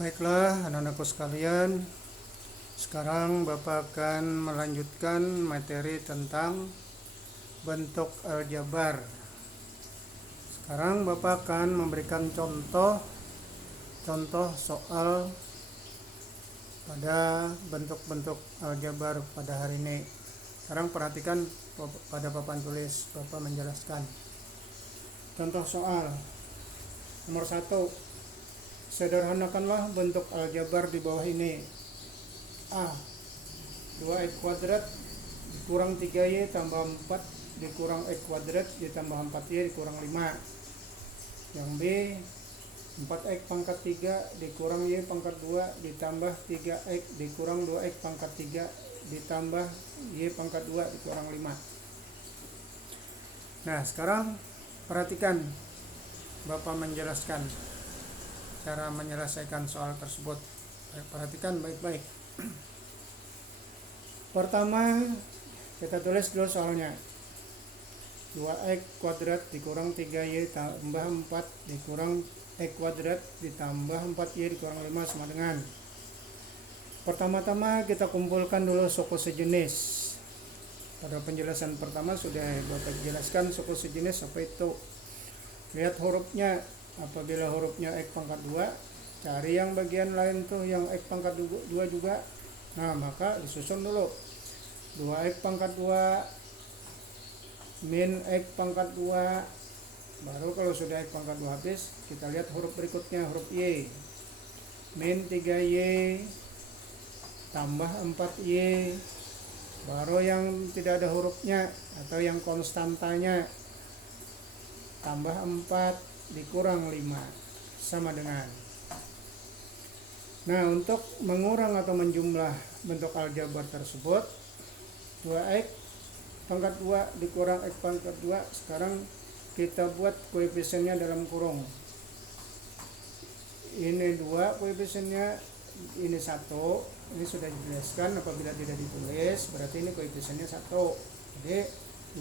Baiklah anak-anakku sekalian, sekarang Bapak akan melanjutkan materi tentang bentuk aljabar. Sekarang Bapak akan memberikan contoh soal pada bentuk-bentuk aljabar pada hari ini. Sekarang perhatikan pada papan tulis, Bapak menjelaskan. Contoh soal nomor 1. Sederhanakanlah bentuk aljabar di bawah ini. A. 2x kuadrat dikurang 3y tambah 4 dikurang x kuadrat ditambah 4y dikurang 5. Yang B. 4x pangkat 3 dikurang y pangkat 2 ditambah 3x dikurang 2x pangkat 3 ditambah y pangkat 2 dikurang 5. Nah, sekarang perhatikan Bapak menjelaskan cara menyelesaikan soal tersebut. Perhatikan baik-baik. Pertama, kita tulis dulu soalnya. 2x kuadrat dikurang 3y tambah 4 dikurang x kuadrat ditambah 4y dikurang 5 sama dengan. Pertama-tama kita kumpulkan dulu suku sejenis. Pada penjelasan pertama sudah Bapak jelaskan suku sejenis apa itu. Lihat hurufnya. Apabila hurufnya x pangkat 2, cari yang bagian lain tuh yang x pangkat 2 juga. Nah, maka disusun dulu. 2x pangkat 2 min x pangkat 2. Baru kalau sudah x pangkat 2 habis, kita lihat huruf berikutnya, huruf y. Min 3y tambah 4y. Baru yang tidak ada hurufnya atau yang konstantanya, tambah 4 dikurang 5 sama dengan. Nah, untuk mengurang atau menjumlah bentuk aljabar tersebut, 2x pangkat 2 dikurang x pangkat 2, sekarang kita buat koefisiennya dalam kurung. Ini 2 koefisiennya, ini 1. Ini sudah dijelaskan, apabila tidak ditulis berarti ini koefisiennya 1. Jadi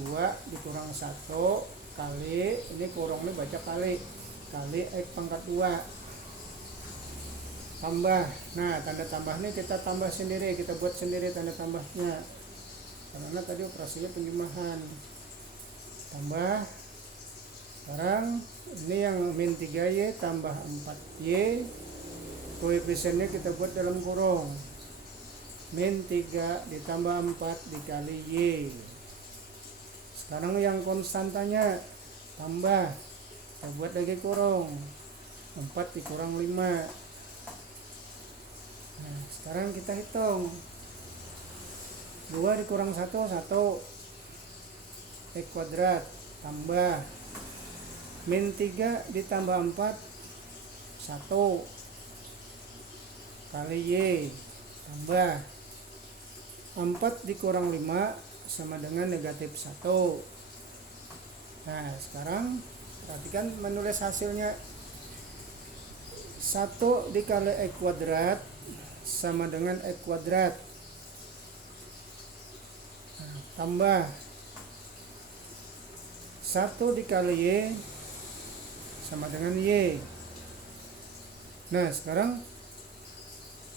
2 dikurang 1 kali, ini kurungnya baca kali x pangkat 2 tambah. Nah, tanda tambahnya kita tambah sendiri, kita buat sendiri tanda tambahnya karena tadi operasinya penjumlahan. Tambah. Sekarang ini yang min 3y tambah 4y, koefisiennya kita buat dalam kurung. Min 3 ditambah 4 dikali y. Sekarang yang konstantanya tambah, kita buat lagi kurung. 4 dikurang 5. Nah, sekarang kita hitung. 2 dikurang 1, 1 x kuadrat tambah min 3 ditambah 4, 1 kali y tambah 4 dikurang 5 sama dengan negatif 1. Nah, sekarang perhatikan menulis hasilnya. 1 dikali x kuadrat sama dengan x kuadrat. Nah, tambah 1 dikali y sama dengan y. Nah, sekarang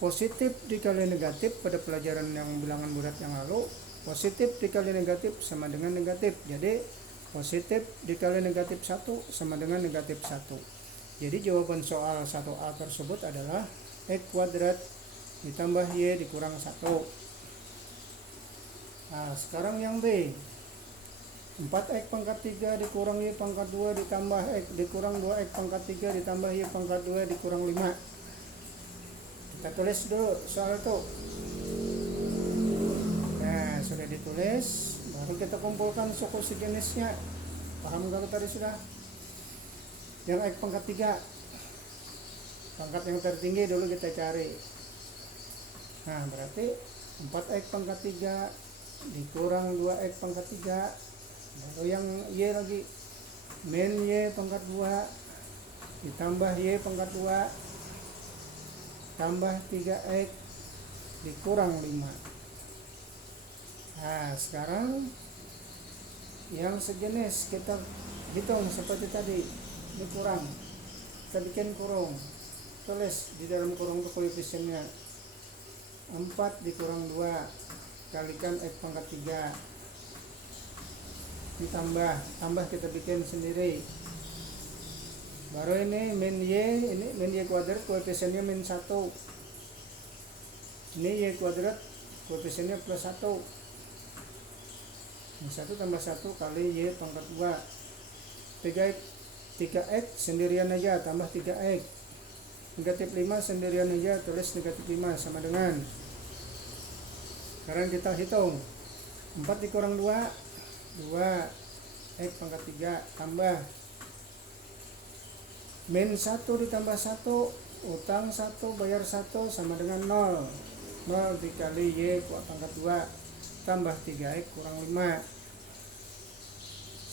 positif dikali negatif pada pelajaran yang bilangan bulat yang lalu, positif dikali negatif sama dengan negatif. Jadi positif dikali negatif 1 sama dengan negatif 1. Jadi jawaban soal 1A tersebut adalah x kuadrat ditambah y dikurang 1. Nah, sekarang yang B. 4x pangkat 3 dikurang y pangkat 2 ditambah x dikurang 2x pangkat 3 ditambah y pangkat 2 dikurang 5. Kita tulis dulu soal itu. Nah, sudah ditulis, baru kita kumpulkan suku sejenisnya. Paham kalau tadi sudah? Yang x pangkat 3, pangkat yang tertinggi dulu kita cari. Nah, berarti 4x pangkat 3 dikurang 2x pangkat 3. Baru yang y lagi, min y pangkat 2 ditambah y pangkat 2 tambah 3x dikurang 5. Nah, sekarang yang sejenis kita hitung seperti tadi, dikurang, kita bikin kurung. tulis di dalam kurung itu koefisiennya. 4 dikurang 2 kalikan X pangkat 3 tambah kita bikin sendiri. Baru ini min y kuadrat koefisiennya min 1. Ini y kuadrat koefisiennya plus 1. Min 1 tambah 1 kali y pangkat 2. 3x sendirian aja tambah 3x. Negatif 5 sendirian aja tulis negatif 5 sama dengan. Sekarang kita hitung. 4 dikurang 2 x pangkat 3 tambah min 1 ditambah 1 utang 1 bayar 1 sama dengan 0 dikali y pangkat 2 tambah 3x kurang 5.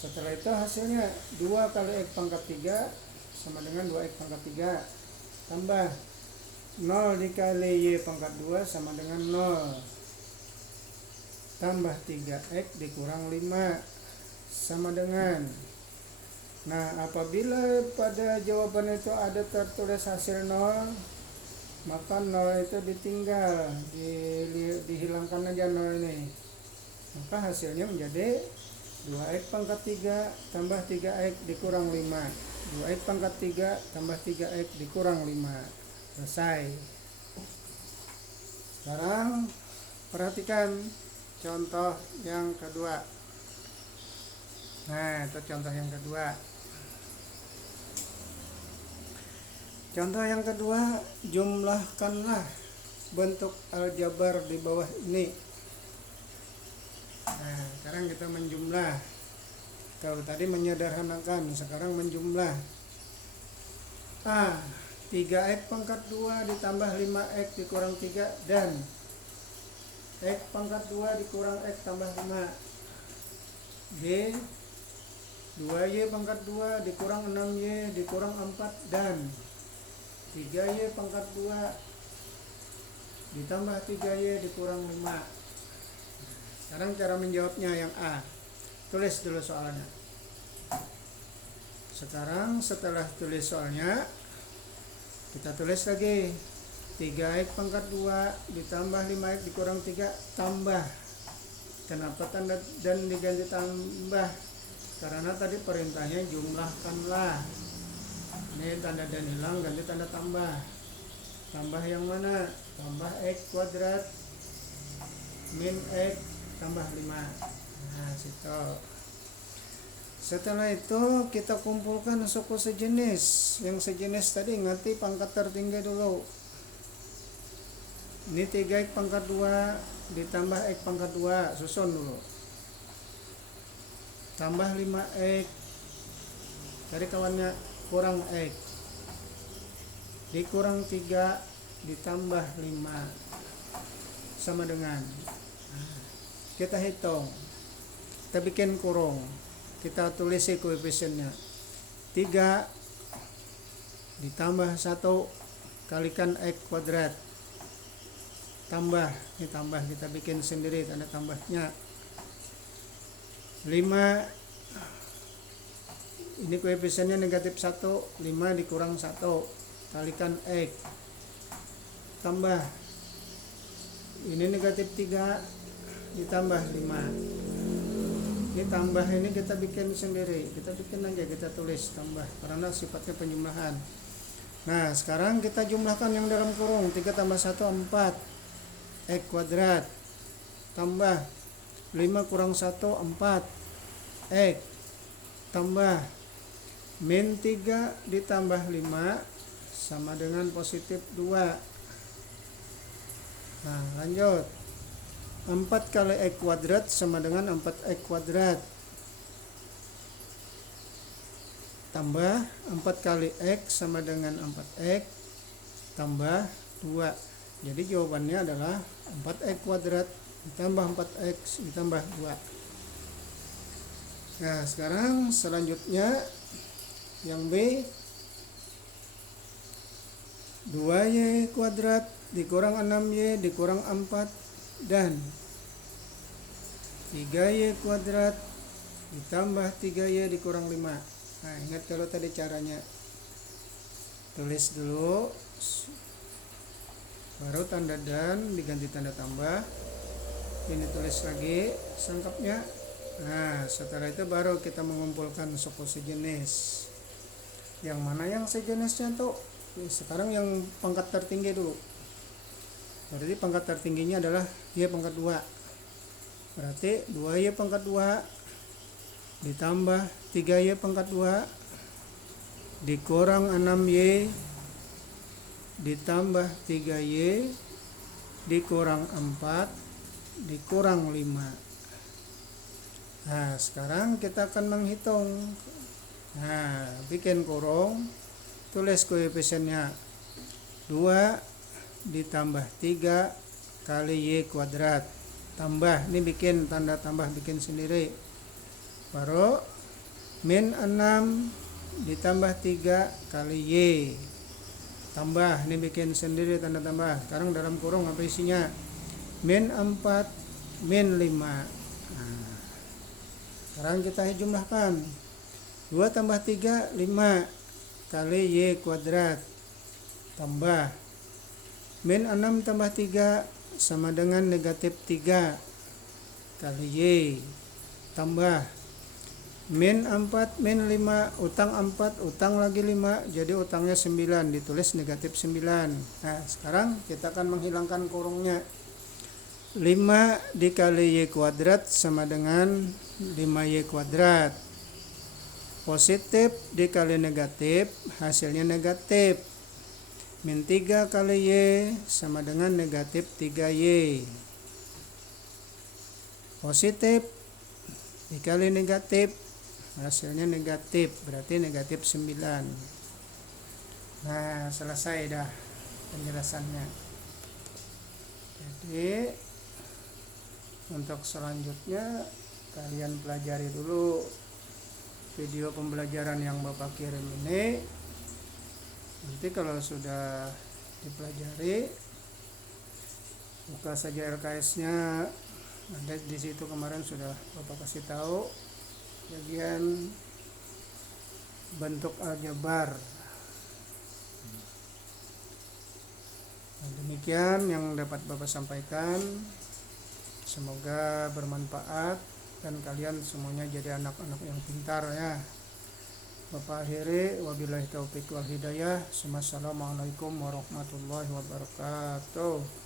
Setelah itu hasilnya 2 kali x pangkat 3 sama dengan 2x pangkat 3 tambah 0 dikali y pangkat 2 sama dengan 0 tambah 3x dikurang 5 sama dengan. Nah, apabila pada jawaban itu ada tertulis hasil 0, maka 0 itu ditinggal, dihilangkan aja 0 ini. Maka hasilnya menjadi 2x pangkat 3 tambah 3x dikurang 5. 2x pangkat 3 tambah 3x dikurang 5. Selesai. Sekarang perhatikan contoh yang kedua. Nah, itu contoh yang kedua. Contoh yang kedua, jumlahkanlah bentuk aljabar di bawah ini. Nah, sekarang kita menjumlah. Kalau tadi menyederhanakan, sekarang menjumlah. 3x pangkat 2 ditambah 5x dikurang 3 dan x pangkat 2 dikurang x tambah 5. B 2y pangkat 2 dikurang 6y dikurang 4 dan 3y pangkat 2 ditambah 3y dikurang 5. Sekarang cara menjawabnya yang A. Tulis dulu soalnya. Sekarang setelah tulis soalnya, kita tulis lagi 3x pangkat 2 ditambah 5x dikurang 3 tambah. Kenapa tanda dan diganti tambah? Karena tadi perintahnya jumlahkanlah. Ini tanda dan hilang, ganti tanda tambah. Tambah yang mana? Tambah x kuadrat min x tambah 5. Nah, situ. Setelah itu kita kumpulkan suku sejenis. Yang sejenis tadi ingat pangkat tertinggi dulu. Ini 3x pangkat 2 ditambah x pangkat 2, susun dulu. Tambah 5x. Tadi kawannya kurang x. Dikurang 3 ditambah 5 sama dengan. Kita hitung. Kita bikin kurung. Kita tulis koefisiennya. 3 ditambah 1 kalikan x kuadrat. Tambah, ini tambah kita bikin sendiri tanda tambahnya. 5 ini koefisiennya negatif 1, 5 dikurang 1 kalikan x tambah ini negatif 3 ditambah 5. Ini tambah ini kita bikin sendiri, kita bikin aja, kita tulis tambah karena sifatnya penjumlahan. Nah, sekarang kita jumlahkan yang dalam kurung. 3 tambah 1 4 x kuadrat tambah 5 kurang 1 4 x tambah min 3 ditambah 5 sama dengan positif 2. Nah, lanjut. 4 kali x kuadrat sama dengan 4x kuadrat tambah 4 kali x sama dengan 4x tambah 2. Jadi jawabannya adalah 4x kuadrat ditambah 4x ditambah 2. Nah, sekarang selanjutnya yang B, 2y kuadrat dikurang 6y dikurang 4 dan 3y kuadrat ditambah 3y dikurang 5. Nah, ingat kalau tadi caranya. Tulis dulu tanda dan diganti tanda tambah, ini tulis lagi selengkapnya. Nah, setelah itu baru kita mengumpulkan suku sejenis. Yang mana yang sejenisnya tuh? Sekarang yang pangkat tertinggi dulu. Berarti pangkat tertingginya adalah Y pangkat 2. Berarti 2Y pangkat 2 ditambah 3Y pangkat 2 dikurang 6Y ditambah 3Y dikurang 4 dikurang 5. Nah, sekarang kita akan menghitung. Nah, bikin kurung, tulis koefisiennya 2 ditambah 3 kali Y kuadrat. Tambah, ini bikin tanda tambah, bikin sendiri. Baru min 6 ditambah 3 kali Y. Tambah, ini bikin sendiri tanda tambah. Sekarang dalam kurung apa isinya? Min 4 min 5. Nah, sekarang kita jumlahkan. 2 tambah 3 5 kali Y kuadrat. Tambah min 6 tambah 3 sama dengan negatif 3 kali Y. Tambah min 4 min 5, utang 4 utang lagi 5, jadi utangnya 9, ditulis negatif 9. Nah, sekarang kita akan menghilangkan kurungnya. 5 dikali Y kuadrat sama dengan 5Y kuadrat. Positif dikali negatif, hasilnya negatif. Min 3 kali Y sama dengan negatif 3Y. Positif dikali negatif, hasilnya negatif, berarti negatif 9. Nah, selesai dah penjelasannya. Jadi untuk selanjutnya kalian pelajari dulu video pembelajaran yang Bapak kirim ini. Nanti kalau sudah dipelajari, buka saja LKS-nya. Ada di situ kemarin sudah Bapak kasih tahu bagian bentuk aljabar. Nah, demikian yang dapat Bapak sampaikan. Semoga bermanfaat dan kalian semuanya jadi anak-anak yang pintar ya. Bapak akhiri, wabillahi taufiq wal hidayah. Assalamualaikum warahmatullahi wabarakatuh.